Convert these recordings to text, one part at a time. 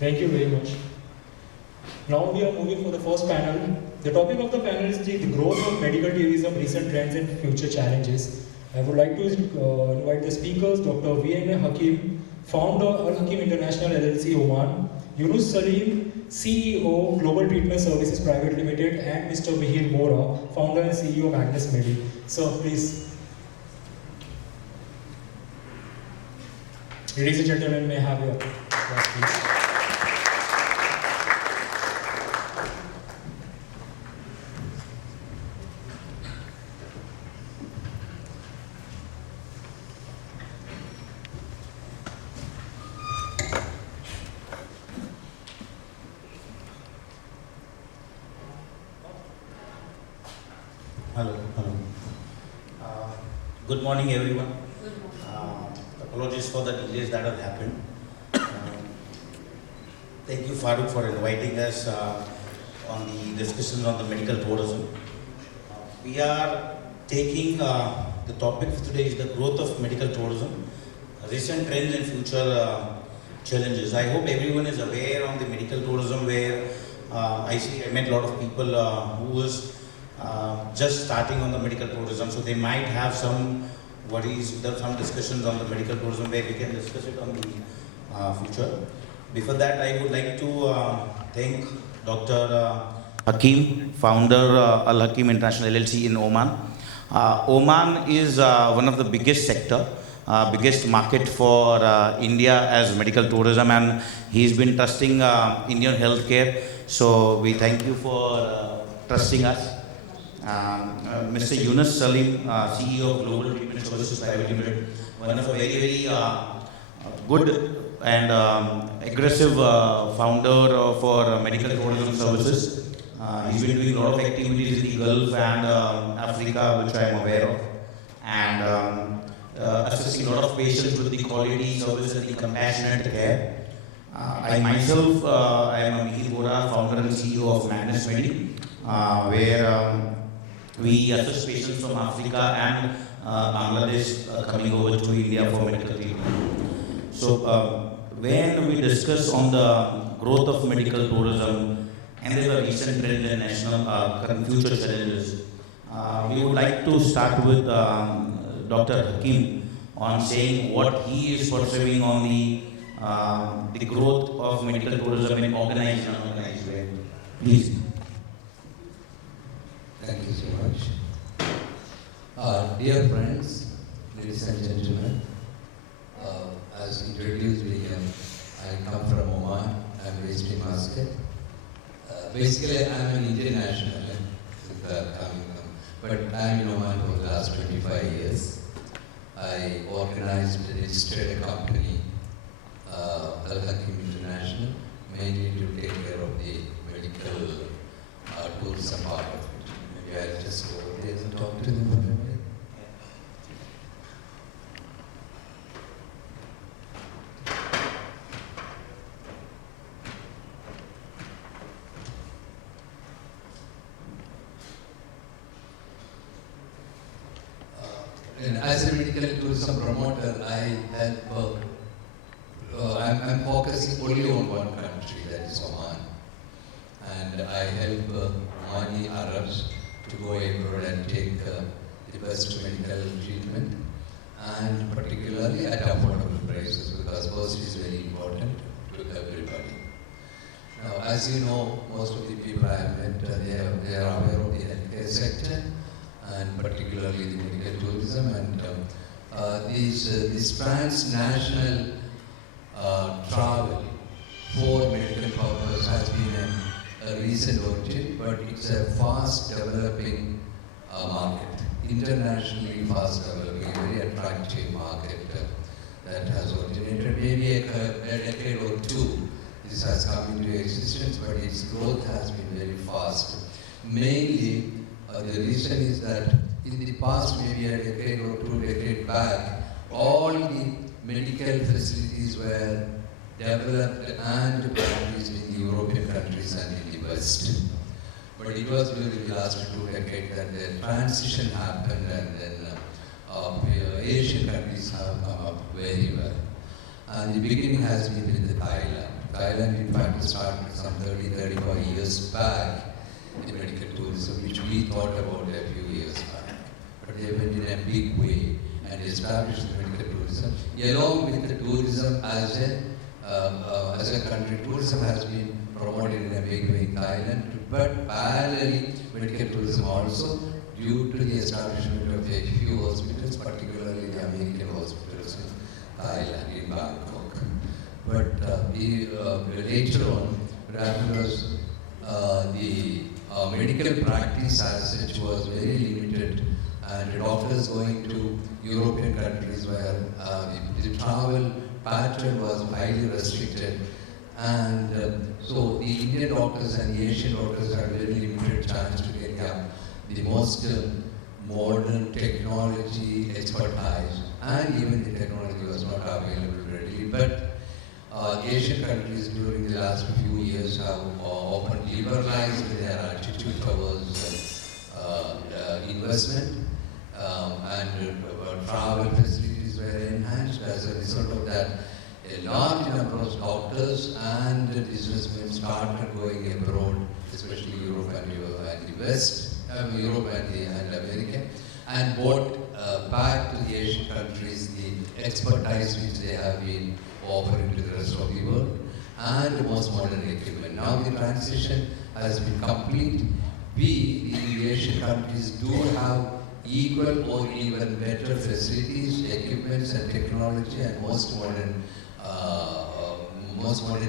Thank you very much. Now we are moving for the first panel. The topic of the panel is the growth of medical tourism, recent trends and future challenges. I would like to invite the speakers, Dr. Hakkim, founder of Hakkim International LLC, Oman, Yunus Saleem, CEO, Global Treatment Services Private Limited, and Mr. Mihir Vora, founder and CEO, Magnus, Medi. So please. Ladies and gentlemen, may I have your applause, please. Hello. Good morning, everyone. Apologies for the delays that have happened. Thank you, Farooq, for inviting us on the discussions on the medical tourism. We are taking the topic for today is the growth of medical tourism, recent trends and future challenges. I hope everyone is aware on the medical tourism where I met a lot of people who was just starting on the medical tourism, so they might have some worries, some discussions on the medical tourism where we can discuss it on the future. Before that, I would like to thank Dr. Hakkim, founder Al Hakkim International LLC in Oman. Oman is one of the biggest sector, biggest market for India as medical tourism, and he's been trusting Indian healthcare. So we thank you for trusting us. Mr. Yunus Saleem, CEO of Global Treatment Services Private Limited, one of a very good and aggressive founder for medical tourism services. He's been doing a lot of activities in the Gulf and Africa, which I am aware of, and assisting a lot of patients with the quality service and the compassionate care. I myself, I am a Mihir Vora, founder and CEO of Magnus, Medi, where we assist patients from Africa and Bangladesh coming over to India for medical treatment. So when we discuss on the growth of medical tourism and the recent trends and national current future challenges, we would like to start with Dr. Hakkim on saying what he is perceiving on the growth of medical tourism in organized and unorganized way. Please. Thank you so much. Dear friends, ladies and gentlemen, as introduced, I come from Oman. I'm based in Muscat. Basically, I'm an Indian national, but I'm in Oman for the last 25 years. I organized and registered a company, Al Hakkim International, mainly to take care of the medical tourism part of it. I'll just go over there and talk to them for a minute. And as a medical tourism promoter, I help, I'm focusing only on one country, that is Oman. And I help Omani Arabs to go abroad and take the best medical treatment, and particularly at affordable prices, because cost is very important to everybody. Now, as you know, most of the people I have met, they are aware of the healthcare sector, and particularly the medical tourism, and this transnational travel for medical purpose has been a recent origin, but it's a fast developing market, internationally fast developing, very attractive market that has originated maybe a decade or two. This has come into existence, but its growth has been very fast. Mainly, the reason is that in the past, maybe a decade or 2 decades back, all the medical facilities were developed and practiced in the European countries and in the West. But it was during the last 2 decades that the transition happened, and then Asian countries have come up very well. And the beginning has been with Thailand. Thailand, in fact, started some 35 years back in medical tourism, which we thought about a few years back. But they went in a big way and established the medical tourism. Along with the tourism as a country, tourism has been promoted in a big way in Thailand, but parallelly, medical tourism also, due to the establishment of a few hospitals, particularly the American hospitals in Thailand, in Bangkok. But later on, what happened was the medical practice as such was very limited, and doctors going to European countries where the travel pattern was highly restricted, and so the Indian doctors and the Asian doctors had very limited chance to get the most modern technology expertise, and even the technology was not available readily. But Asian countries during the last few years have often liberalized their attitude towards investment, and travel facilities were enhanced. As a result of that, a large number of doctors and businessmen started going abroad, especially Europe and the West, Europe and America, and brought back to the Asian countries the expertise which they have been offering to the rest of the world, and the most modern equipment. Now the transition has been complete. We, the Asian countries, do have equal or even better facilities, equipments and technology, and most modern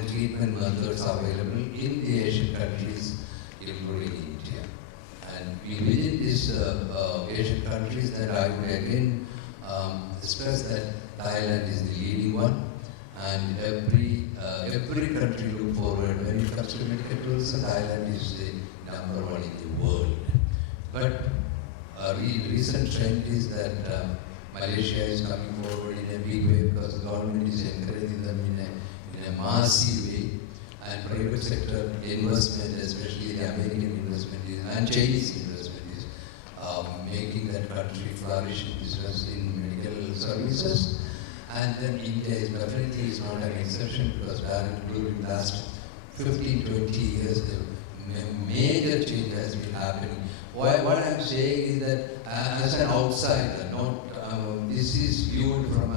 treatment methods available in the Asian countries, including India. And within these Asian countries, that I would again stress that Thailand is the leading one, and every country look forward. When it comes to medical tourism, Thailand is the number one in the world. But a recent trend is that Malaysia is coming forward in a big way because the government is encouraging them in a massive way, and private sector investment, especially the American investment and Chinese investment, is making that country flourish in business in medical services. And then India is definitely not an exception, because during the last 15-20 years, the major change has been happening. What I'm saying is that as an outsider, this is viewed from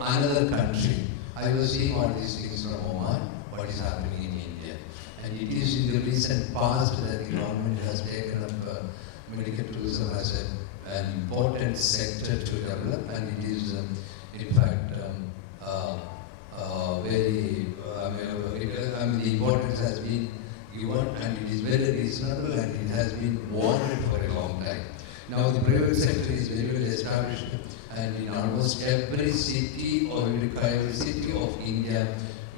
another country. I was seeing all these things from Oman, what is happening in India. And it is in the recent past that the government has taken up medical tourism as an important sector to develop, and it is in fact the importance has been given, and it is very reasonable, and it has been wanted for a long time. Now the private sector is very well established, and in almost every city of India,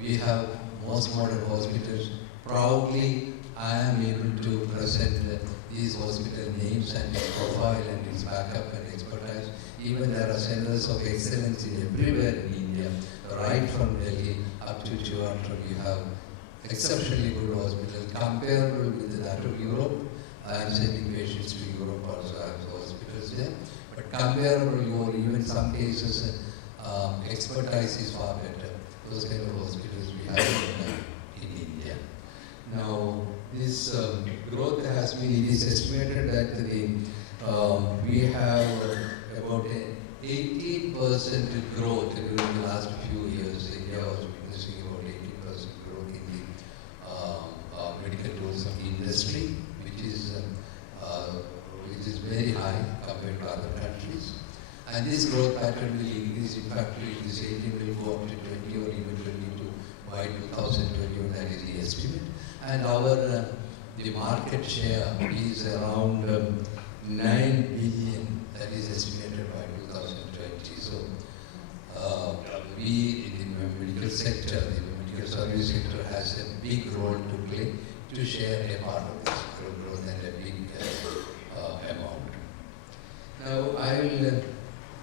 we have most modern hospitals. Proudly, I am able to present these hospital names and its profile and its backup and expertise. Even there are centers of excellence in everywhere in India, right from Delhi up to Toronto. You have exceptionally good hospitals, comparable with that of Europe. I am sending patients to Europe also, I have hospitals there. But comparable, or even some cases, expertise is far better. Those kind of hospitals we have in India. Now, this growth has been, it is estimated that we have about 18% growth during the last few years. India was witnessing about 18% growth in the medical tourism industry, which is very high compared to other countries. And this growth pattern will increase. In fact, this 18 will go up to 20 or even 22 by 2021, that is the estimate. And the market share is around 9 billion, that is estimated by 2020. So we in the medical sector, the medical service sector, has a big role to play to share a part of this growth and a big amount. Now I will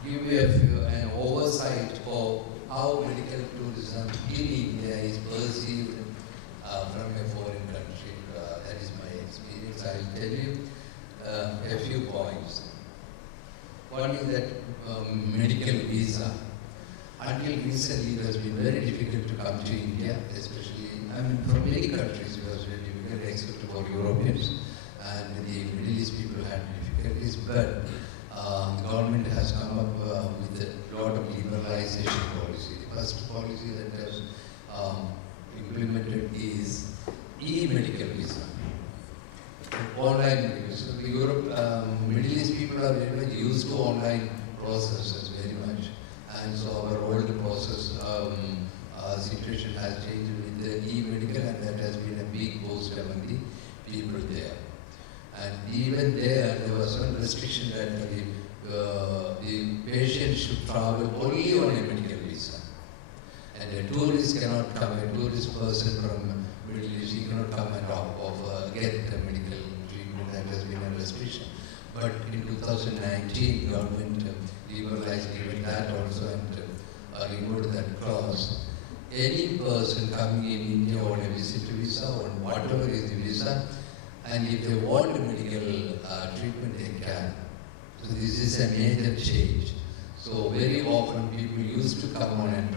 give you an oversight of how medical tourism in India is perceived from a foreign country. That is my experience. I will tell you a few points. One is that medical visa. Until recently, it has been very difficult to come to India, especially from many countries it was very difficult, except for Europeans, and the Middle East people had difficulties, but the government has come up with a lot of liberalization policy. The first policy that was implemented is e-medical visa. Online medical visa. So the Middle East people are very much used to online processes very much, and so our old process situation has changed with the e-medical, and that has been a big boost among the people there. And even there was some restriction that the patient should travel only on a medical visa. And a tourist cannot come, a tourist person from Middle East, he cannot come and get a medical treatment. That has been a restriction. But in 2019, government liberalized even that also and removed that clause. Any person coming in India on a visit visa, on whatever is the visa, and if they want medical treatment, they can. So this is a major change. So very often people used to come on and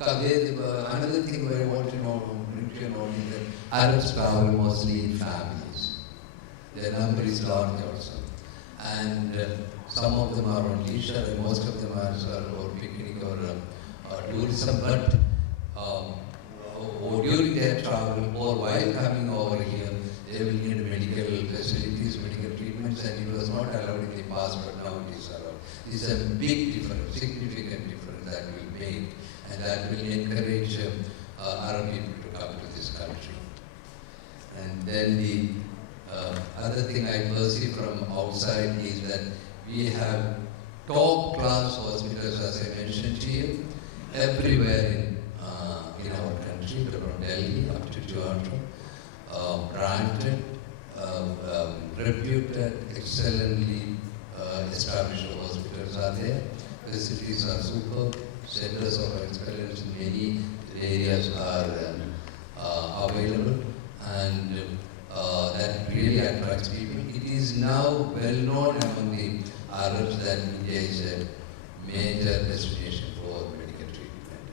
another thing I want to know, bring to your notice, is that Arabs travel mostly in families. Their number is large also. And some of them are on leisure, and most of them are or picnic or tourism, but or during their travel or while coming over here, they will need medical facilities, medical treatments, and it was not allowed in the past, but now it is allowed. This is a big difference, significant difference that will make, and that will encourage Arab people to come to this country. And then the other thing I perceive from outside is that we have top class hospitals, as I mentioned to you, everywhere in our country, from Delhi up to Toronto, branded, reputed, excellently established hospitals are there. Facilities are superb, centers of excellence in many areas are available, and that really attracts people. It is now well known among the Arabs that India is a major destination for medical treatment.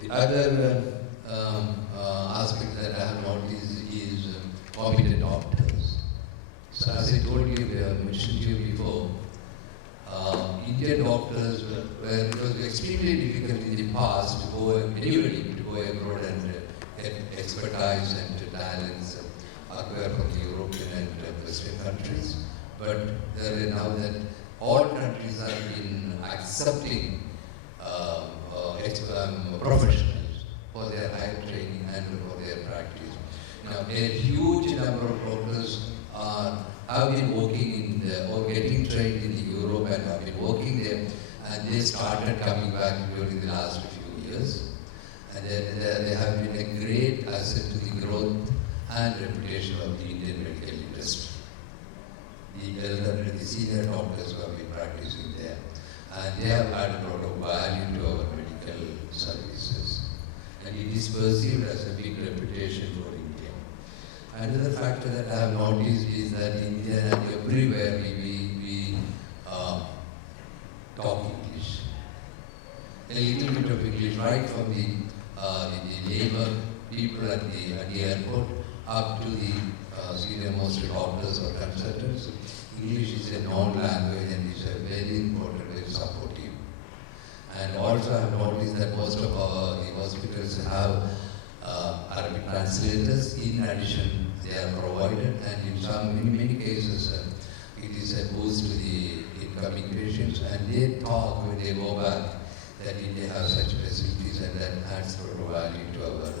The other aspect that I have noticed is competent doctors. So as I told you, mentioned to you before, Indian doctors it was extremely difficult in the past to go anybody to go abroad and get expertise and talents acquired from the European and Western countries. But there is now that all countries have been accepting professionals for their higher training and for their practice. Now, a huge number of doctors have been working in or getting trained in Europe and have been working there, and they started coming back during the last few years. And they have been a great asset to the growth and reputation of the Indian medical industry. The senior doctors who have been practicing there, and they have added a lot of value to our medical services. And it is perceived as a big reputation for India. Another factor that I have noticed is that India and everywhere we talk English. A little bit of English, right from the labor people at the airport up to the senior most doctors or consultants. English is a known language and is a very important, very supportive. And also I have noticed that most of the hospitals have Arabic translators. In addition, they are provided, and in many cases it is a boost to the incoming patients, and they talk when they go back that India has such facilities, and that adds a lot of value to our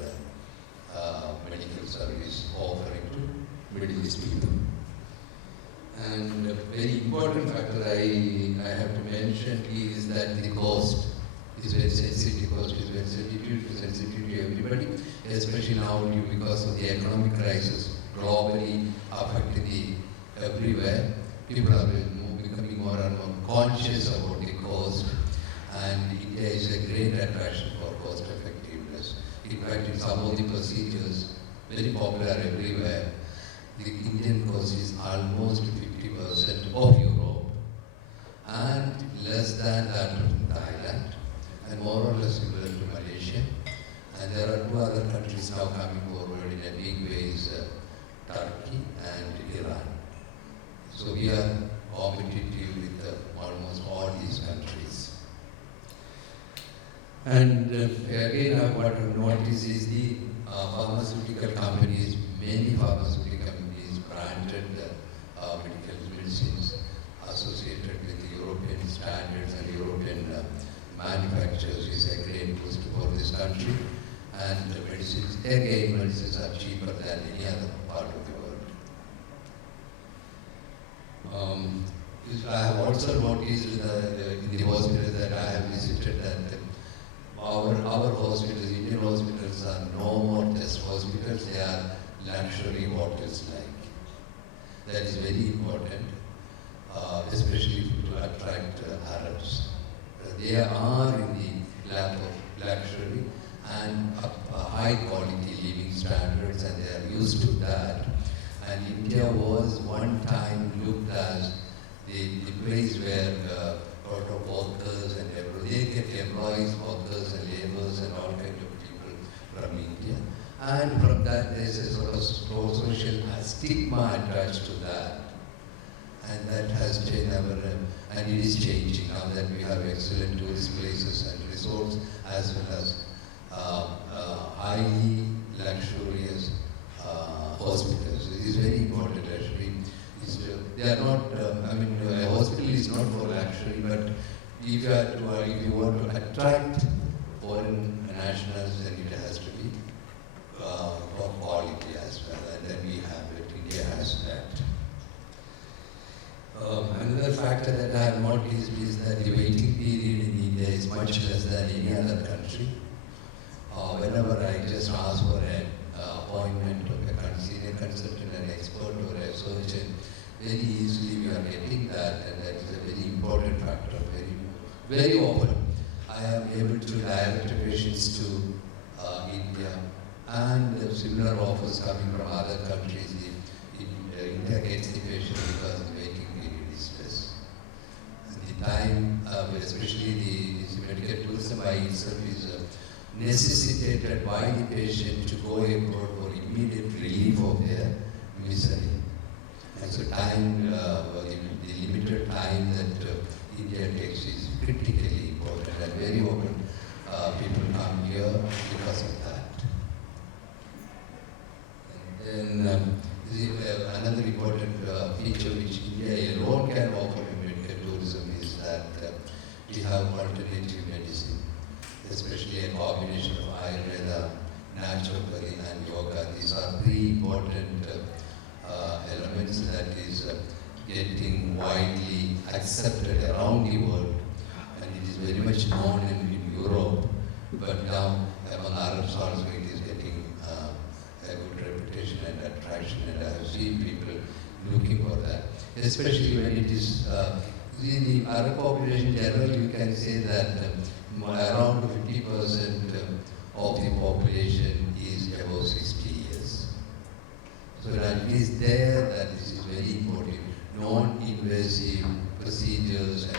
medical service offering to Middle East people. And a very important factor I have to mention is that the cost is very sensitive. Cost is very sensitive to everybody, especially now because of the economic crisis globally affecting everywhere. People are becoming more and more conscious about the cost, and India is a great attraction for cost effectiveness. In fact, in some of the procedures, very popular everywhere, the Indian cost is almost 50% of Europe and less than that of Thailand. And more or less similar to Malaysia. And there are two other countries now coming forward in a big way, is Turkey and Iran. So we are competitive with almost all these countries. And again, what I notice is the pharmaceutical companies, many pharmaceutical companies branded medical medicines associated with the European standards and European manufacturers is a great boost for this country. And medicines, again, medicines are cheaper than any other part of the world. I have also noticed in the hospitals that I have visited that our hospitals, Indian hospitals, are no more just hospitals, they are luxury hotels like. That is very important, especially to attract Arabs. They are in the lap of luxury and high quality living standards, and they are used to that. And India was one time looked as the place where a lot of workers and they get employees, workers and laborers and all kinds of people from India. And from that there is a sort of social stigma attached to that. And that has changed and it is changing now that we have excellent tourist places and resorts as well as highly luxurious hospitals. It is very important actually. They are not, a hospital is not for luxury, but if you want to attract foreign nationals, then it has to be for quality as well, and then we have it, India has that. Another factor that I have noticed is that the waiting period in India is much less than any other country. Whenever I just ask for an appointment of a senior consultant, an expert or a surgeon, very easily we are getting that, and that is a very important factor. Very often I am able to direct patients to India, and similar offers coming from other countries. India gets the patient because the waiting period is less. And the time, especially the medical tourism by itself, is necessitated by the patient to go abroad for immediate relief of their misery. And so time, the limited time that India takes is critically important, and very often people come here because of that. And then another important feature which India alone can offer in medical tourism is that we have alternative medicine, especially a combination of Ayurveda, naturopathy and yoga. These are three important elements that is getting widely accepted around the world, and it is very much known in Europe, but now among Arabs also it is getting a good reputation and attraction, and I have seen people looking for that, especially when it is the Arab population generally you can say that around 50% of the population is above 60 years. So at least there, that this is very important. Non-invasive procedures and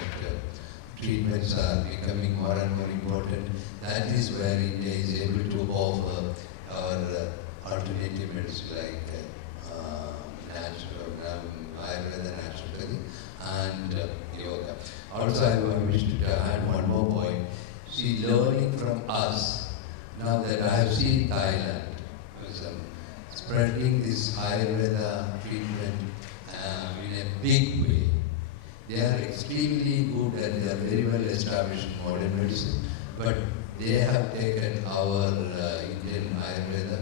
treatments are becoming more and more important. That is where India is able to offer our alternative medicine like Ayurveda, naturopathy, and yoga. Also, I wish to add one more point. See, learning from us, now that I have seen Thailand, spreading this Ayurveda treatment in a big way. They are extremely good and they are very well established in modern medicine, but they have taken our Indian Ayurveda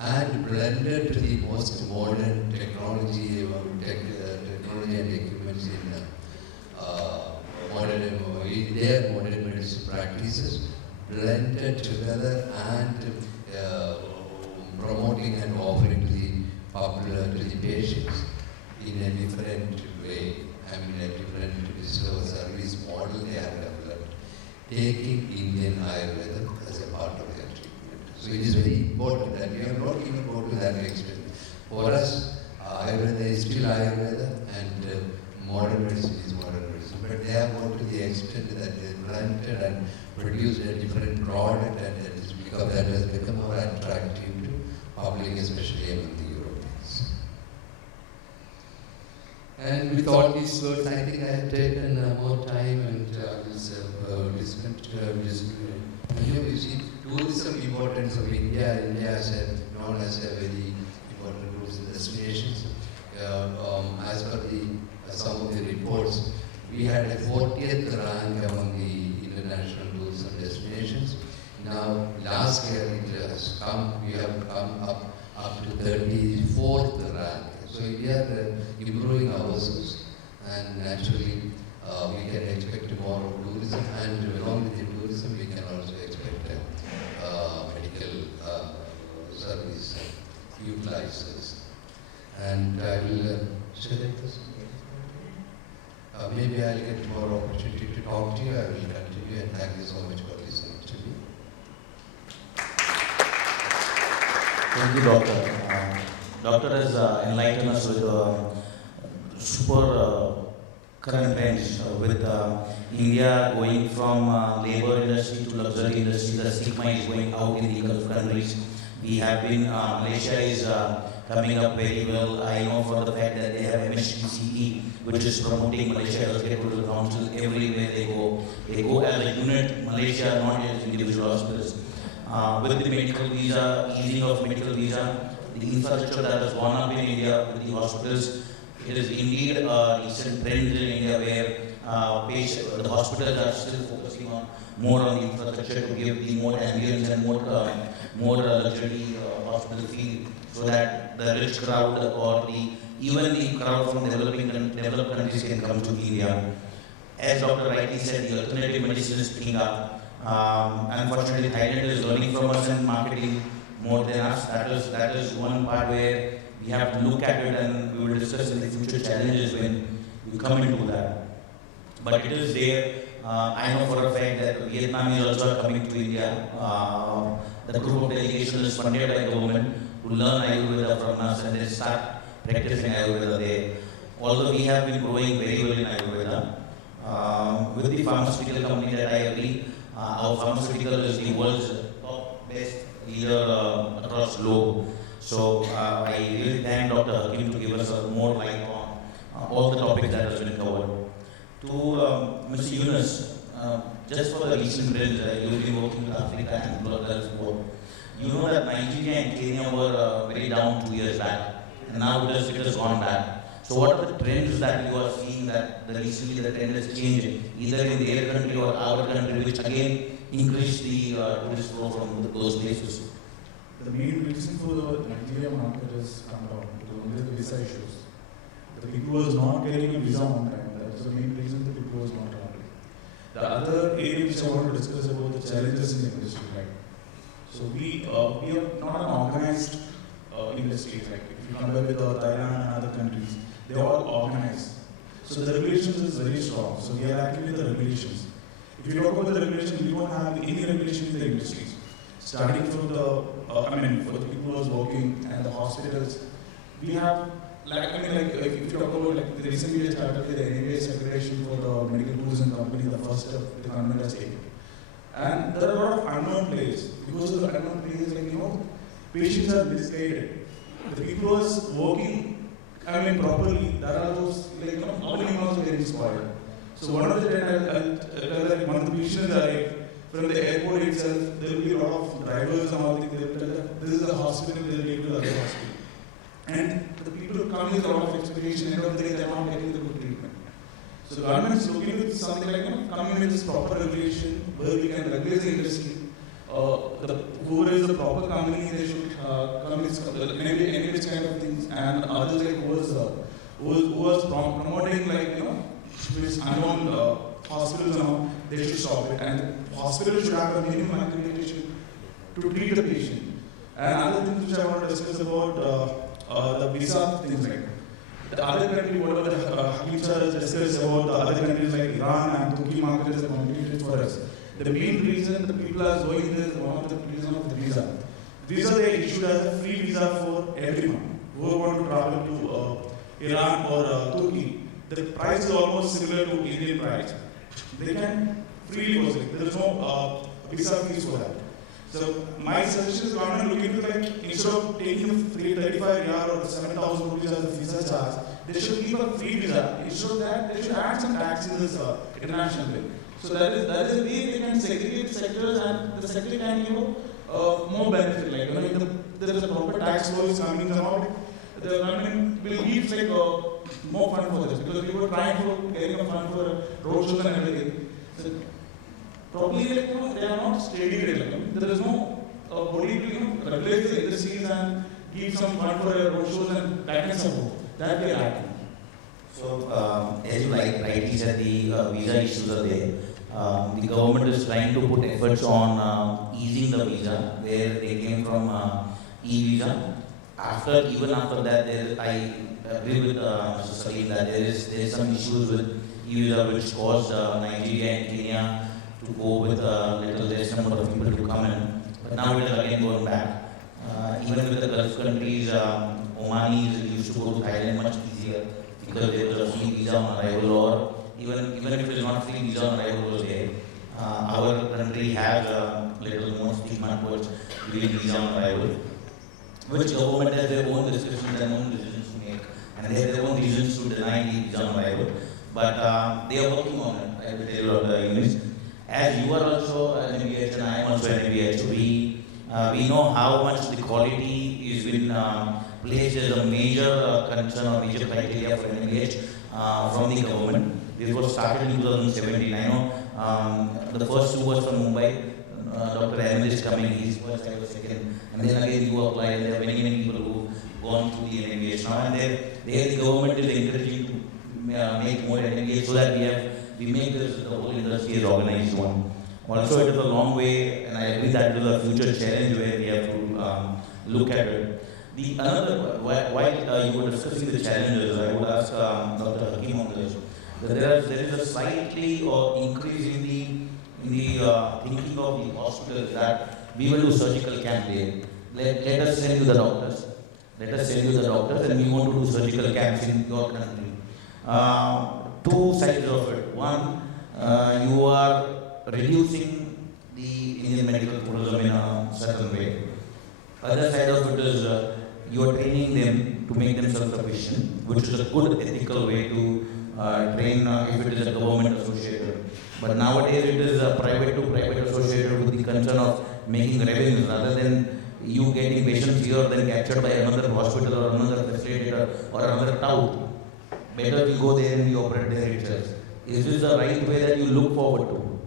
and blended to the most modern technology, technology and equipments in their modern medicine practices, blended together and promoting and offering to the patients in a different way. A different service model they have developed, taking Indian Ayurveda as a part of their treatment. So it is very important that we have not even gone to that extent. For us, Ayurveda is still Ayurveda, and modern medicine is modern medicine. but they have gone to the extent that they invented and produced a different product, and that has become more attractive to public, especially among the Europeans. And with all these words, I think I have taken more time, and you see, tourism importance of India. India is known as a very important tourism destination. As per some of the reports, we had a 40th rank among the international tourism destinations. Now, last year we have come up to 34th rank. So we are improving ourselves, and naturally we can expect more of tourism, and along with the tourism we can also expect medical service utilizers. And I will maybe I'll get more opportunity to talk to you. I will continue, and thank you so much for listening to me. Thank you, Doctor. Doctor has enlightened us with super current trends with India going from labor industry to luxury industry. The stigma is going out in the Gulf countries. We have been, Malaysia is coming up very well. I know for the fact that they have MSTCE, which is promoting Malaysia Healthcare Tourism Council everywhere they go. They go as a unit, Malaysia, not as individual hospitals. With the medical visa, easing of medical visa, the infrastructure that has gone up in India with the hospitals, it is indeed a recent trend in India where the hospitals are still focusing on more on the infrastructure to give the more ambience and more luxury hospital feel, so that the rich crowd or even the crowd from developed countries can come to India. As Dr. rightly said, the alternative medicine is picking up. Unfortunately, Thailand is learning from us and marketing more than us. That is one part where we have to look at it, and we will discuss in the future challenges when we come into that. But it is there. I know for a fact that Vietnam is also coming to India. The group of delegation is funded by the government to learn Ayurveda from us and then start practicing Ayurveda there. Although we have been growing very well in Ayurveda, with the pharmaceutical company that I agree, our pharmaceutical is the world's top best leader across the globe. So I really thank Dr. Hakkim to give us more light on all the topics that have been covered. To Mr. Yunus, just for the recent trends, you've been working with Africa and Gulf War. You know that Nigeria and Kenya were very down 2 years back, and now it has gone back. So what are the trends that you are seeing that recently the trend has changed, either in their country or our country, which again increase the tourist flow from those places? The main reason for the Nigeria market has come down because of the visa issues. The people was not getting a visa on time. That was the main reason the people was not traveling. The other area which I want to discuss about the challenges in the industry, right? So we are not an organized industry. Like if you compare with Thailand and other countries, they are all organized. So the regulations is very strong. So we are active with the regulations. If you talk about the regulation, we don't have any regulation in the industries. Starting from the, for the people who are working and the hospitals, we have, if you talk about, the recently we started with the NABS accreditation for the medical tourism company, the first step the government has taken. And there are a lot of unknown players. Because of the unknown players, patients are misguided. The people who are working, properly, there are those, our name also getting spoiled. So one of the one of the patients arrive from the airport itself, there will be a lot of drivers and all things. They will tell that this is the hospital, they will take to the other hospital. And the people come with a lot of expectation, and they are not getting the good treatment. So government is looking at something like coming with this proper regulation where we can regulate the industry. Whoever is the proper company, they should come with any which kind of things, and others like who was promoting this unknown hospitals now, they should stop it, and the hospital should have a minimum accreditation to treat the patient. And other things which I want to discuss about the visa things like the other country, whatever Hakkim sir has discussed about the other countries like Iran and Turkey market is a competition for us. The main reason the people are going there is one of the reason of the visa. Visa they issued as a free visa for everyone who want to travel to Iran or Turkey. the price is almost similar to Indian price. They can freely go. There is no visa fees for that. So my suggestion is government look into like instead of taking a free 35 riyal or 7,000 rupees as a visa charge, they should give a free visa. Instead of that, they should add some tax in this international bill. So that is a way they can segregate sectors and the sector can give more benefit. Like if there is a proper tax law is coming out, the government will give like more fund for this because we were trying for getting a fund for road shows and everything. So, probably they are not steady. There is no body to regulate the industries and give some fund for road shows and that kind of support. That we are lacking. So, as you rightly said, the visa issues are there. The government is trying to put efforts on easing the visa, where they came from e-visa. Even after that, I agree with Mr. Saleem that there is some issues with e-visa which caused Nigeria and Kenya to go with a little less number of people to come in. But now it is again going back. Even with the Gulf countries, Omanis used to go to Thailand much easier because there was a free visa on arrival, or even if it is not free visa on arrival was there. Our country has a little more stigma towards giving visa on arrival, which government has their own restrictions and own decisions to make, and they have their own reasons to deny the visa on arrival. But they are working on it. I will tell you, Yunus. As you are also an MBH and I am also an MBH, we know how much the quality is been placed as a major concern or major criteria for an MBH from the government. This was started in 2017. I know the first two was from Mumbai. Dr. Ahmed is coming, he's first, I was second. And then again you apply, and there are many people who have gone through the MBH now. And there the government is encouraging to make more MBH so that we make this, the whole industry is organized one. Also, it is a long way, and I agree that it is a future challenge where we have to look at it. The another, while you were discussing the challenges, I would ask Dr. Hakkim on this. That there is a slightly increase in the thinking of the hospitals that we will do surgical camp there. Let us send you the doctors. Let us send you the doctors, and we want to do surgical camps in your country. Two sides of it. One, you are reducing the Indian medical tourism in a certain way. Other side of it is you are training them to make them self-sufficient, which is a good ethical way to train if it is a government associated. But nowadays it is a private to private associated with the concern of making revenues rather than you getting patients here then captured by another hospital or another facilitator or another tout. Better we go there and we operate there itself. Is this the right way that you look forward to?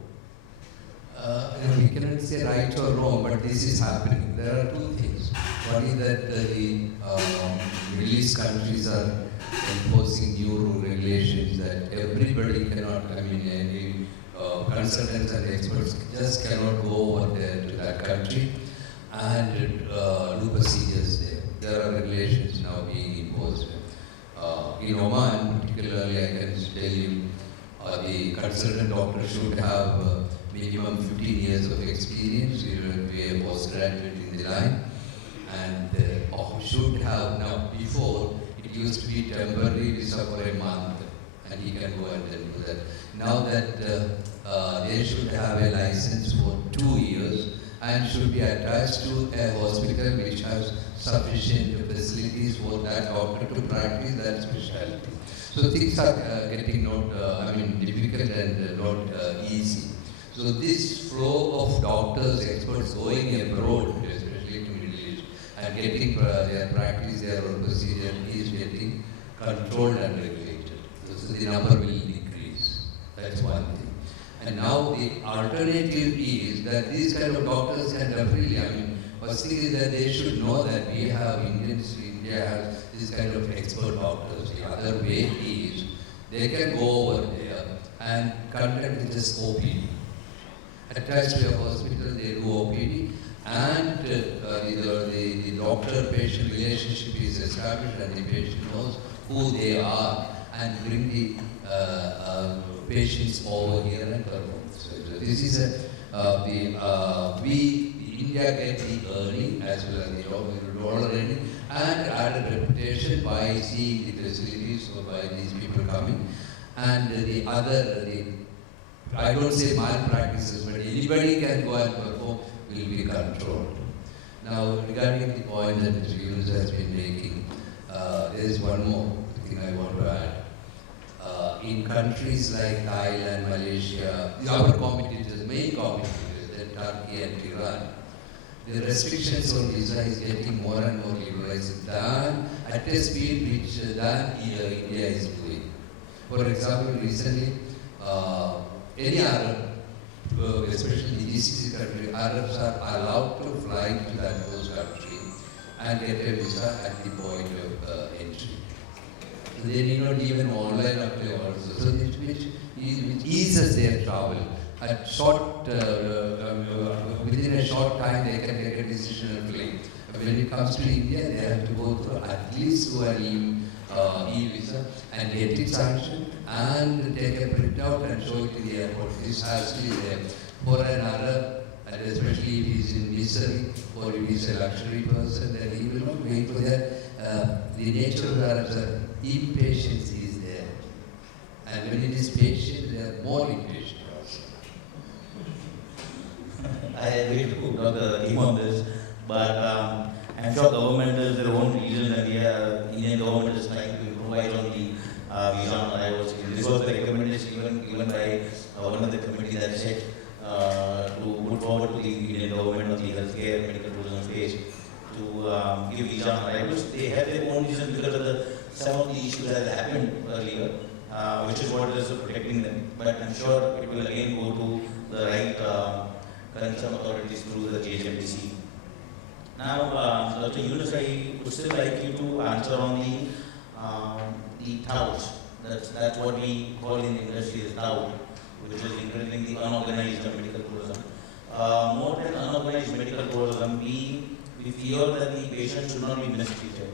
We cannot say right or wrong, but this is happening. There are two things. One is that the Middle East countries are imposing new rule regulations that everybody cannot, any consultants and experts just cannot go over there to that country and do procedures there. There are regulations now being imposed. In Oman, particularly, I can tell you, the consultant doctor should have minimum 15 years of experience. He will be a postgraduate in the line, and should have now. Before it used to be temporary visa for a month, and he can go and then do that. Now that they should have a license for 2 years and should be attached to a hospital which has sufficient facilities for that doctor to practice that specialty. So things are getting difficult and not easy. So this flow of doctors, experts going abroad, especially to Middle East, and getting their practice, their own procedure is getting controlled and regulated. So the number will decrease. That's one thing. And now the alternative is that these kind of doctors can really, first thing is that they should know that we have Indians, India has this kind of expert doctors. The other way is they can go over there and conduct this OPD. Attached to a hospital, they do OPD, and the doctor-patient relationship is established, and the patient knows who they are, and bring the patients over here and perform. So this is India India get the earning as well as the dollar earning and added reputation by seeing the facilities or by these people coming. And I don't say malpractices, but anybody can go and perform will be controlled. Now, regarding the point that Mr. Yunus has been making, there is one more thing I want to add. In countries like Thailand, Malaysia, our competitors, main competitors, Turkey and Iran, the restrictions on visa is getting more and more liberalized than at a speed which India is doing. For example, recently, any Arab, especially the GCC country, Arabs are allowed to fly to those country and get a visa at the point of entry. So they need not even online apply also. So which eases their travel. At within a short time they can take a decision and fly. But when it comes to India, they have to go through at least one e-visa and get it sanctioned and take a printout and show it to the airport. This has to be there. For an Arab, and especially if he's in misery or if he's a luxury person, then he will not wait for that. The nature of the Arabs, impatience is there. And when it is patient, they are more impatient also. I agree to the team on this, but I'm sure government has their own reasons, and the Indian government is trying to improvise on the visa on arrivals. This was the recommendation given by one of the committee that said to put forward to the Indian government on the healthcare medical tourism space to give visa on arrivals. They have their own reasons because of some of the issues that happened earlier, which is what is protecting them. But I'm sure it will again go to the right concerned authorities through the JHMDC. Now, Dr. Yunus, I would still like you to answer on the touts. That's what we call in the industry as tout, which is including the unorganized medical tourism. More than unorganized medical tourism, we fear that the patient should not be mistreated.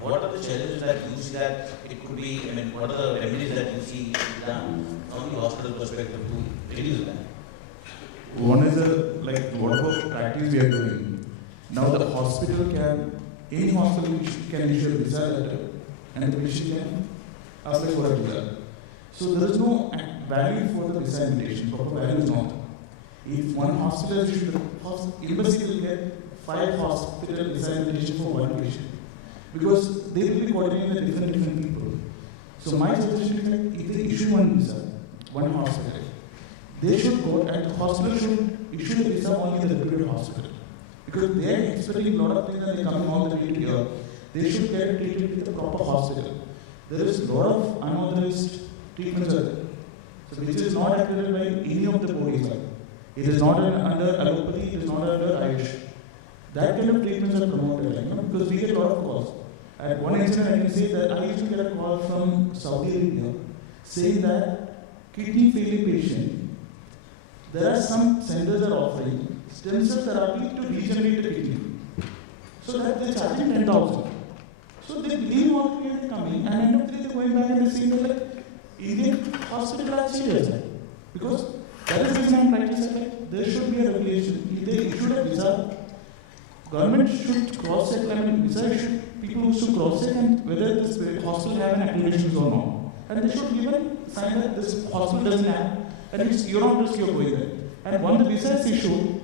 What are the challenges that you see that it could be, what are the remedies that you see done from the hospital perspective to reduce that? One is whatever practice we are doing. Now the hospital any hospital can issue a visa letter and the patient can apply for a visa. So there is no value for the visa invitation, proper value is not. If one hospital issued, embassy will get 5 hospital visa invitation for one patient. Because they will be coordinating with different people. So my suggestion is if they issue one visa, one hospital, they should go and the hospital should issue the visa only in the reputed hospital. Because they are expecting a lot of things and they come all the way to here. They should get treated with the proper hospital. There is a lot of unauthorized treatments are there. So which is not accredited by any of the bodies. It is not under allopathy, it is not under Ayush. That kind of treatments are promoted, because we get a lot of calls. At one incident I can say that I used to get a call from Saudi Arabia saying that kidney failure patient, there are some centers that are offering stem cell therapy to regenerate the kidney. So that they're charging 10,000. So they believe all the way they're coming and end of the day they're going back and they're saying that Indian hospital are serious. Because that is the reason I'm trying to say there should be a regulation. If they issued a visa, government should cross-check, visa should, people should cross-check and whether this hospital have an accreditation or not. And they should even sign that this hospital doesn't have, and you're not risk you're going there. And when the visa is issued,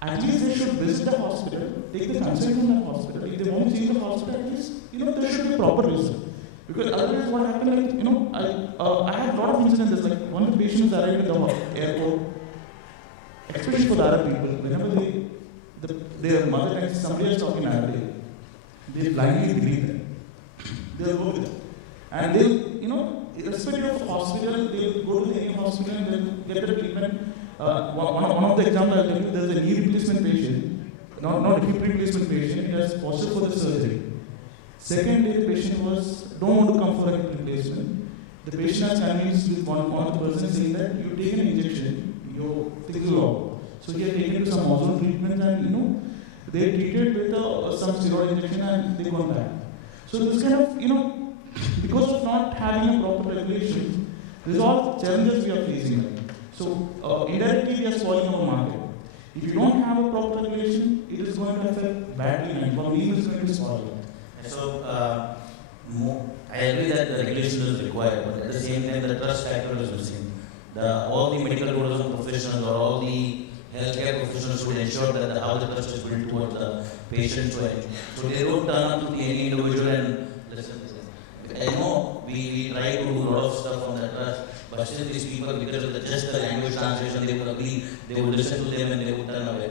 at least they should visit the hospital, take the consent from the hospital. If they want to see the hospital, at least, there should be a proper visa. Because otherwise what happened, I have a lot of incidents, one of the patients arrived at the airport, especially for the Arab people, whenever their mother and somebody else talking Arabic, they blindly believe them. They'll go with them. And they'll, irrespective of the hospital, they'll go to any hospital and they'll get the treatment. One of the examples I'll tell you, there's a knee replacement patient, not a hip replacement patient, he has posture for the surgery. Second day, the patient don't want to come for a hip replacement. The patient has convinced with one of the person saying that you take an injection, your things will all. So he had taken to some ozone treatment and they treated with some steroid injection and they gone back. So this kind of, because of not having a proper regulation, these are all challenges we are facing. So indirectly we are spoiling our market. If you don't have a proper regulation, it is going to affect badly, and for me, it is going to spoil it. So, I agree that the regulation is required, but at the same time, the trust factor is missing. All the medical tourism professionals or all the healthcare professionals should ensure that how the trust is built towards the patient, so they don't turn up to any individual and listen. I know we try to do a lot of stuff on the trust, but still these people, because of just the language translation, they would agree, they would listen to them and they would turn away.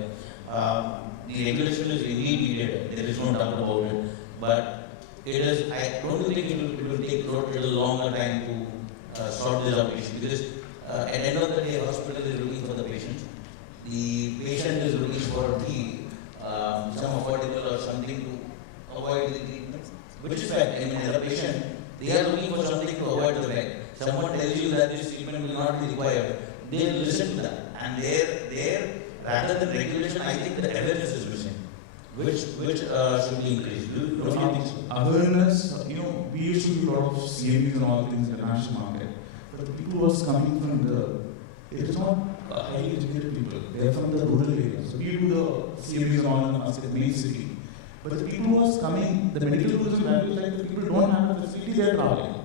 The regulation is indeed needed, there is no doubt about it, but it is, I don't think it will take a little longer time to sort this out issue, because at the end of the day, hospital is looking for the patient. The patient is looking for some affordable or something to avoid the treatment, which is fact. I mean, as a patient, they are looking for something to avoid the fact. Someone tells you that this treatment will not be required, they will listen to that. And there, rather than regulation, I think the awareness is missing, which should be increased. Don't you think so? Awareness, we used to do a lot of CMEs and all things in the national market, but the people who was coming from it is not highly educated people. They are from the rural areas. So we do the CMEs and all in the main city. But the people who are coming, the medical tourism value is like the people don't have the facility, they are traveling.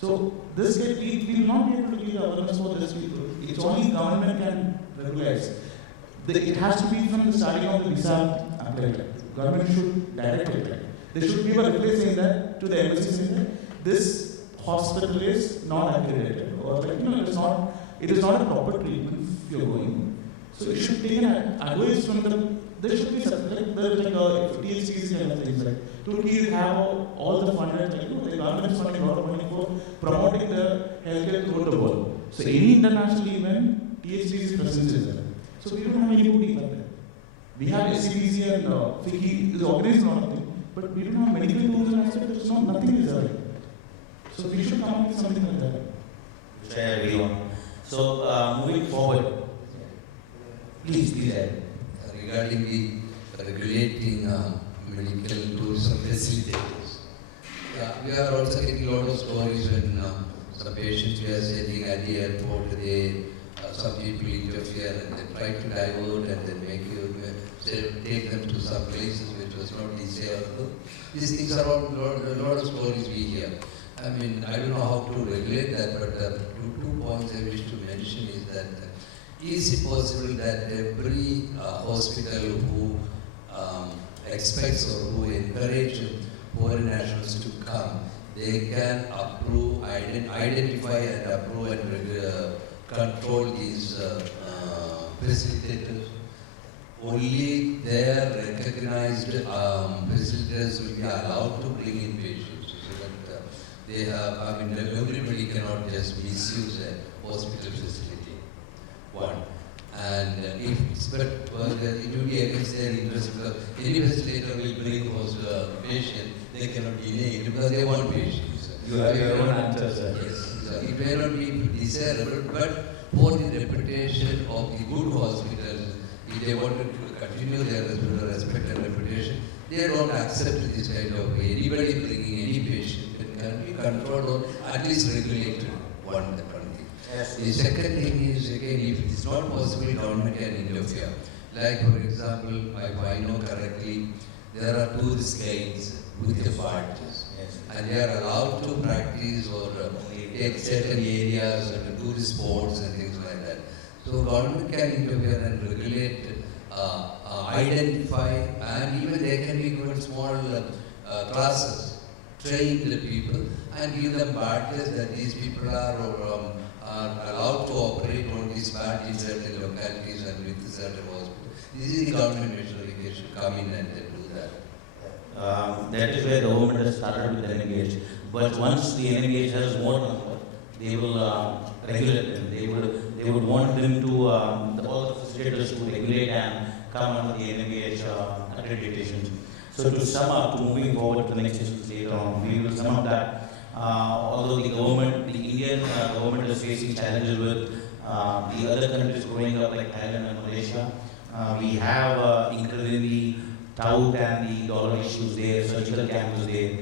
So this we will not be able to give awareness for these people. It's only government can regularize. It has to be from the starting of the visa applied. Government should direct it. They should give a reply saying that to the embassy saying that this hospital is not accredited, or it is not a proper treatment if you are going. So it should take an advice from there should be something like THCs kind of things like Turkey have all the funded, the government is funding a lot of money for promoting the healthcare throughout the world. So any international event, THC's presence is there. So we don't have any booty like that. We have SCBC and FICI is organized a lot of things, but we don't have medical tourism aspect, there's nothing is there. So we should come up with something like that. Which I agree on. So moving forward, please add. Regarding the regulating medical tourism facilitators. We are also getting a lot of stories when some patients we are sending at the airport, some people interfere and they try to divert and then take them to some places which was not desirable. These things are all a lot of stories we hear. I mean, I don't know how to regulate that, but two points I wish to mention is that is it possible that every hospital who expects or who encourage foreign nationals to come, they can approve, identify and approve and control these facilitators? Only their recognized facilitators will be allowed to bring in patients, so that they have, everybody cannot just misuse a hospital facility. One. And if it's but it will be against their interest, because any facilitator will bring those patient, they cannot delay it because they want patients. You have your own answers. Yes. So it may not be desirable, but for the reputation of the good hospitals, if they want to continue their respect and reputation, they don't accept this kind of anybody bringing any patient can be controlled or at least regulated. One thing. Yes. The second thing is, again, if it is not possible, government can interfere. Like, for example, if I know correctly, there are tourist guides with the parties. Yes. And they are allowed to practice or take certain areas and tourist spots and things like that. So government can interfere and regulate, identify, and even they can be given small classes, train the people and give them badges that these people are allowed to operate on these badges in certain localities and with certain hospitals. This is the government measure, they should come in and do that. That is where the government has started with the NMH. But once the NMH has more number, they will regulate them. They would want them to, all the facilitators to regulate and come under the NMH accreditations. So to sum up, to moving forward to the next session later on, we will sum up that although the government, the Indian government is facing challenges with the other countries growing up like Thailand and Malaysia, we have increasingly tout and the dollar issues there, surgical cameras there.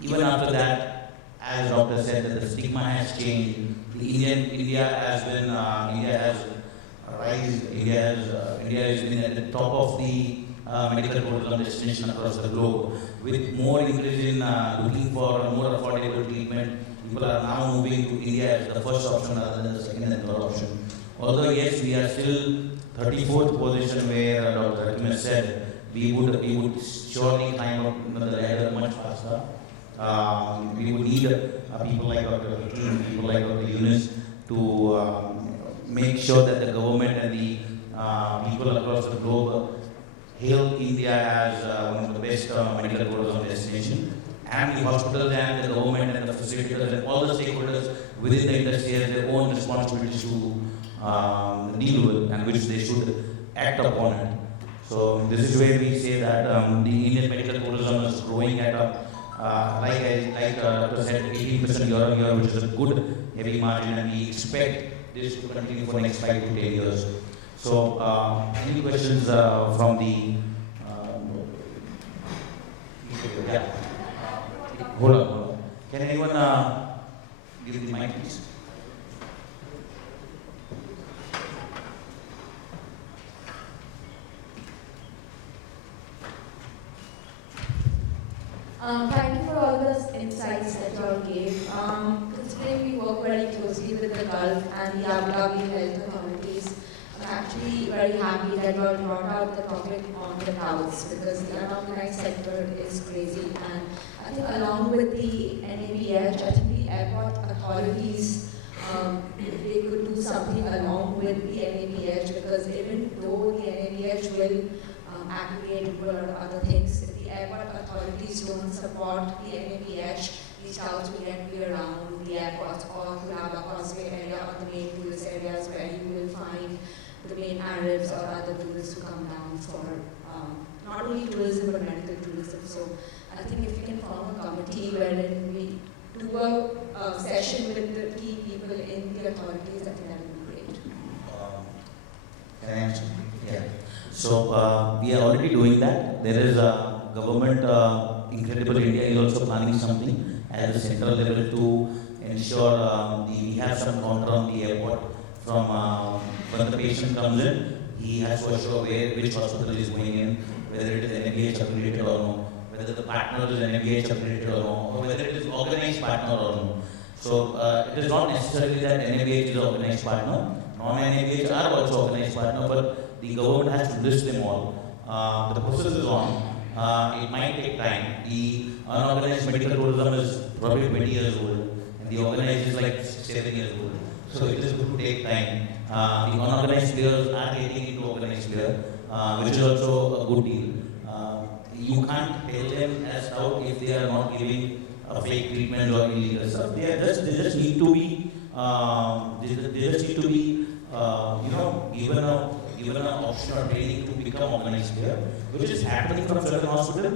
Even after that, as doctor said, that the stigma has changed. India has rise. India has been at the top of the medical tourism destination across the globe. With more increase in looking for more affordable treatment, people are now moving to India as the first option rather than the second and third option. Although yes, we are still 34th position where Dr. Hakkim has said we would surely climb up the ladder much faster. We would need people like Dr. Hakkim, people like Dr. Yunus to make sure that the government and the people across the globe hail India as one of the best medical tourism destination. And the hospitals and the government and the facilitators and all the stakeholders within the industry have their own responsibilities to deal with, and which they should act upon it. So this is where we say that the Indian medical tourism is growing at like Dr. said, 18% year on year, which is a good heavy margin, and we expect this to continue for the next 5 to 10 years. So any questions from the yeah. Hold on. Can anyone give the mic, please? Thank you for all those insights that you all gave. Considering we work very closely with the Gulf and the Abu Dhabi health authorities, I'm actually very happy that you all brought out the topic on the clouds, because the unorganized sector is crazy. And I think along with the NABH, I think the airport authorities, they could do something along with the NABH, because even though the NABH will aggregate a lot of other things, the airport authorities don't support the NABH. These clouds will get be around the airports or the Lava Causeway area or the main tourist areas where you will find the main Arabs or other tourists who come down for not only tourism but medical tourism. So I think if we can form a committee wherein we do a session with the key people in the authorities, I think that would be great. Can I answer? Yeah. So we are already doing that. There is a government, Incredible India is also planning something at the central level to ensure we have some counter on the airport from when the patient comes in, he has to show which hospital is going in, whether it is NABH accredited or no, whether the partner is NABH accredited or no, or whether it is organized partner or no. So it is not necessarily that NABH is an organized partner, non-NABH are also organized partner, but the government has to list them all. The process is on. It might take time. The unorganized medical tourism is probably 20 years old, and the organized is like 7 years old. So it is going to take time. The unorganized players are getting into organized player, which is also a good deal. You can't tell them as out if they are not giving a fake treatment or illegal stuff. They just need to be given an option or training to become organized player, which is happening from certain hospital,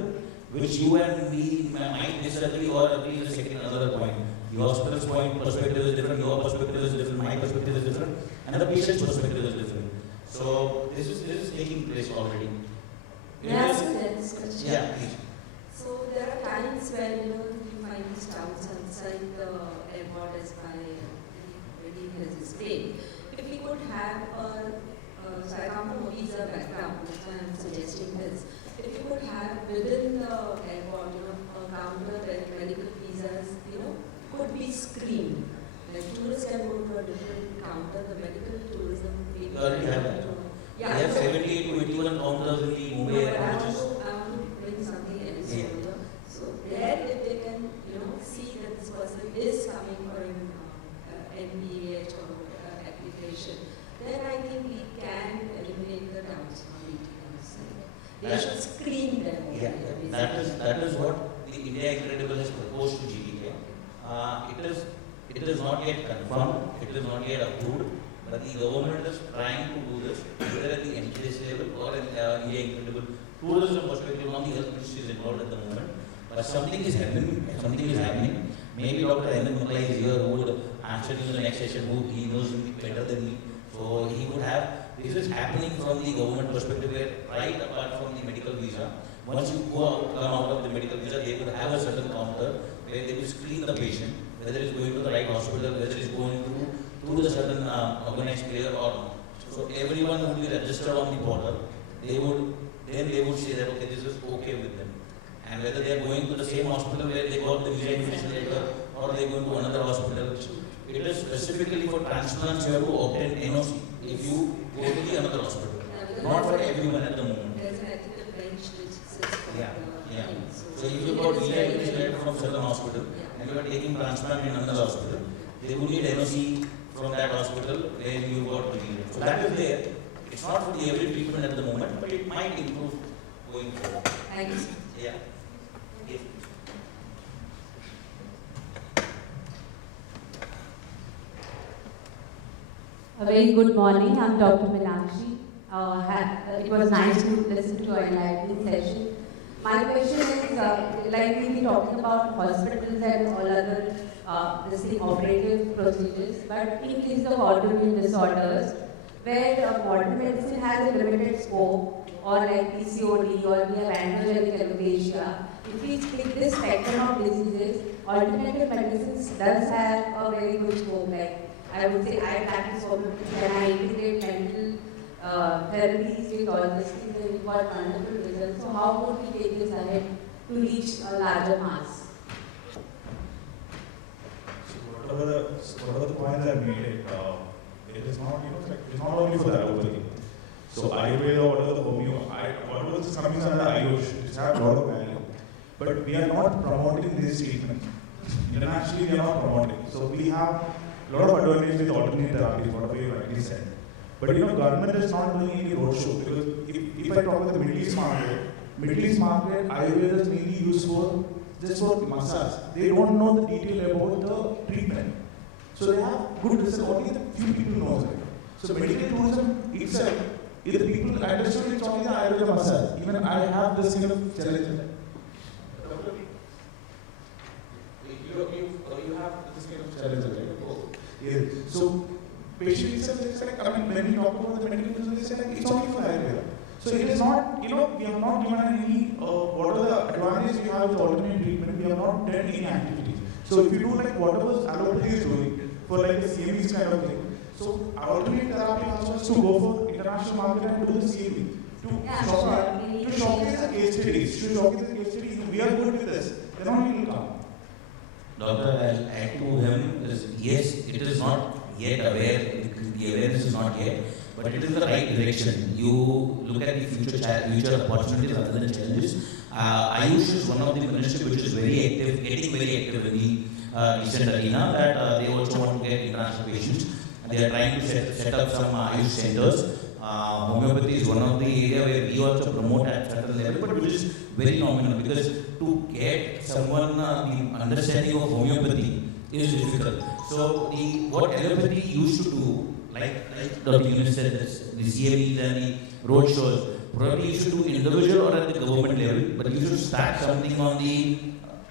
which you and me might disagree or agree is a another point. The hospital's perspective is different, your perspective is different, my perspective is different, and the patient's perspective is different. So this is taking place already. May I ask a next question? Yeah, please. So there are times when you find these clouds outside the airport as by Medi has explained. If we could have so I come from a visa background, that's why I'm suggesting this. If you could have within the airport, a counter that medical visas, could be screened. Like tourists can go to a different counter, the medical tourism people. You already have that. Yeah. We have 78 to 81 counters in the Mumbai I airport, want which is to bring something else over. So there, if they can, see that this person is coming for an NBH or application, then I think we can eliminate the doubts on details. They should screen them. yeah. That is what the India Incredible has proposed to GDK. It is not yet confirmed, it is not yet approved, but the government is trying to do this either at the NTS level or at India Incredible tourism perspective. On the health ministry is involved at the moment, but something is happening. Maybe Dr. Mihir is here who would answer in the next session, who he knows better than me. So he would have, this is happening from the government perspective where right apart from the medical visa, once you come out of the medical visa, they would have a certain counter where they will screen the patient, whether it's going to the right hospital, whether it's going through the certain organized player or not. So everyone would be registered on the border. They would say that okay, this is okay with them. And whether they are going to the same hospital where they got the visa invitation letter or they are going to another hospital. It is specifically for transplants you have to obtain NOC if you go to the another hospital. Not for everyone at the moment. There's an ethical bench which sits for Yeah. the So if you got visa invitation letter from certain hospital and you are taking transplant in another hospital, they would need NOC from that hospital where you got the visa. So that is there. It's not for the every treatment at the moment, but it might improve going forward. Thank you. Yeah. Yes. A very good morning. I'm Dr. Meenakshi. It was nice to listen to an enlightening session. My question is, like we've been talking about hospitals and all other operative procedures, but in case of autoimmune disorders, where modern medicine has a limited scope, or like PCOD, or we have androgenic alopecia, if we take this spectrum of diseases, alternative medicines does have a very good scope. Like I would say, I practice homeopathy, and I integrate mental therapies with all these things, and we've got wonderful results. So how would we take this ahead to reach a larger mass? So whatever the points I made, it is not, it's not only for the allopathy. So Ayurveda, whatever the homeo, whatever is coming under Ayush, it has a lot of value. But we are not promoting this treatment. Internationally, we are not promoting. So we have a lot of advantages with alternate therapies, whatever you rightly said. But government is not doing any roadshow, because if I talk about the Middle East market, Ayurveda is mainly used for just for massage. They don't know the detail about the treatment. So they have good results, only the few people knows it. So medical tourism itself, if the people understood it's only the Ayurveda massage, even I have this kind of challenge. You have this kind of challenge, right? Yeah. So patient itself is like, when we talk about the medical tourism, they say like, it's only for Ayurveda. So it is not, we have not given any, what are the advantages we have with alternate treatment, we have not done any activities. So if you do like whatever allopathy is doing, for like the CMEs kind of thing, so alternate therapy also has to go for international market and do the CME. To showcase the case studies, we are good with this, then only will come. Doctor, I'll add to him is yes, it is not yet aware, the awareness is not yet, but it is the right direction. You look at the future opportunities rather than challenges. Ayush is one of the ministry which is very active, getting very active in the recent arena, that they also want to get international patients. And they are trying to set up some Ayush centers. Homeopathy is one of the area where we also promote at certain level, but which is very nominal, because to get someone the understanding of homeopathy is difficult. So what allopathy used to do, like Dr. Yunus said, the CMEs and the road shows, probably you should do individual or at the government level, but you should start something on the,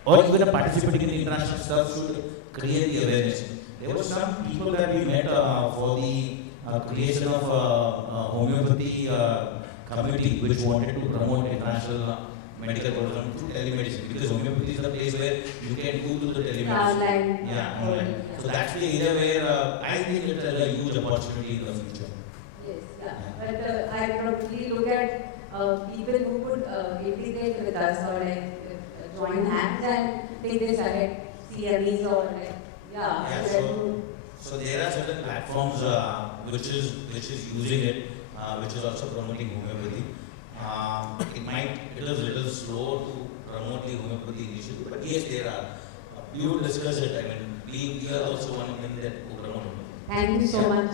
or even participating in the international stuff should create the awareness. There were some people that we met for the creation of homeopathy committee which wanted to promote international medical tourism through telemedicine, because homeopathy is the place where you can do the telemedicine. Online. So that's the area where I think it is a huge opportunity in the future. Yes, yeah. But I probably look at people who could integrate with us, or like join hands and take this ahead, CMEs or like, So there are certain platforms which is using it, which is also promoting homeopathy. It is a little slow to promote the homeopathy initially, but yes, there are. We will discuss it. I mean, we are also one of them that who promote homeopathy. Thank you so much.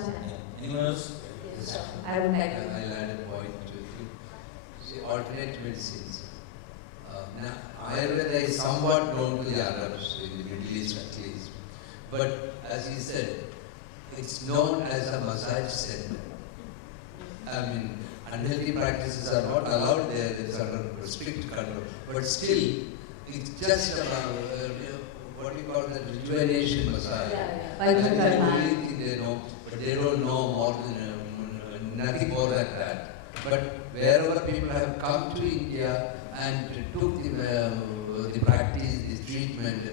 Anyone else? Yes, I would like to. I'll add a point to you. See, alternate medicines. Now, Ayurveda is somewhat known to the Arabs, in the Middle East at least. But as he said, it's known as a massage center. I mean, unhealthy practices are not allowed there, it's under strict control. But still, it's just what we call the rejuvenation massage. That's the only thing they know, but they don't know more than nothing more than that. But wherever people have come to India and took the practice, the treatment,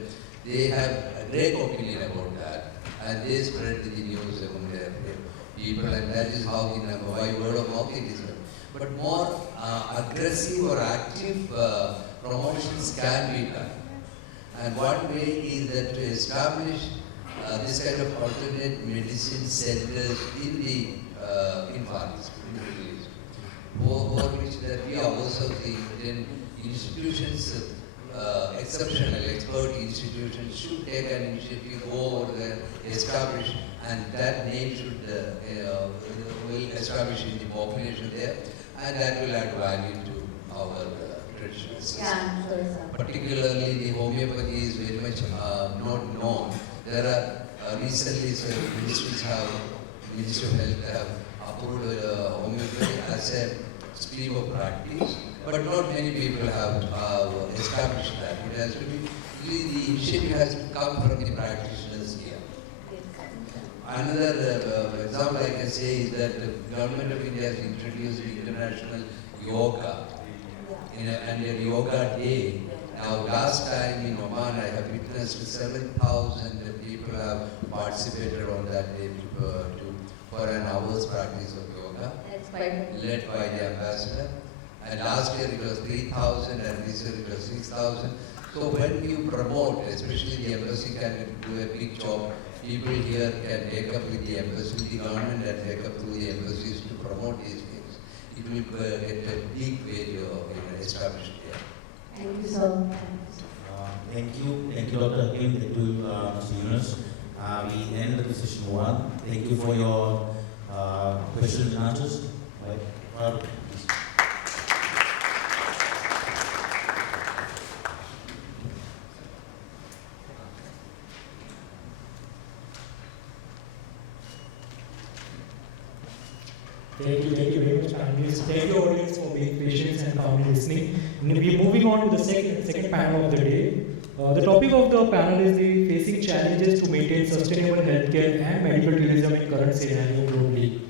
they have a great opinion about that, and they spread the news among their people, and that is how by word of mouth it is done. But more aggressive or active promotions can be done. And one way is that to establish this kind of alternate medicine centers in the in Far East, in the Middle East, for which that we are also the Indian institutions, exceptional expert institutions should take an initiative, go over there, establish, and that name should will establish in the population there, and that will add value to our traditional system. Yeah, I'm sure, sir. Particularly the homeopathy is very much not known. There are recently Ministry of Health have approved homeopathy as a stream of practice, but not many people have established that. It has to be, the initiative has to come from the practitioners here. Another example I can say is that the Government of India has introduced the international yoga and a yoga day. Now last time in Oman I have witnessed 7,000 people have participated on that day for an hour's practice of yoga, led by the ambassador. And last year it was 3,000 and this year it was 6,000. So when you promote, especially the embassy can do a big job, people here can take up with the embassy, the government and take up through the embassies to promote these things. It will get a big value established here. Thank you, sir. Thank you, Dr. Hakkim. Thank you, Mr. Yunus. We end the session 1. Thank you for your questions and answers. Right. Thank you very much, panelists. Thank you, audience, for being patient and calmly listening. We'll be moving on to the second panel of the day. The topic of the panel is the facing challenges to maintain sustainable healthcare and medical tourism in current scenario globally.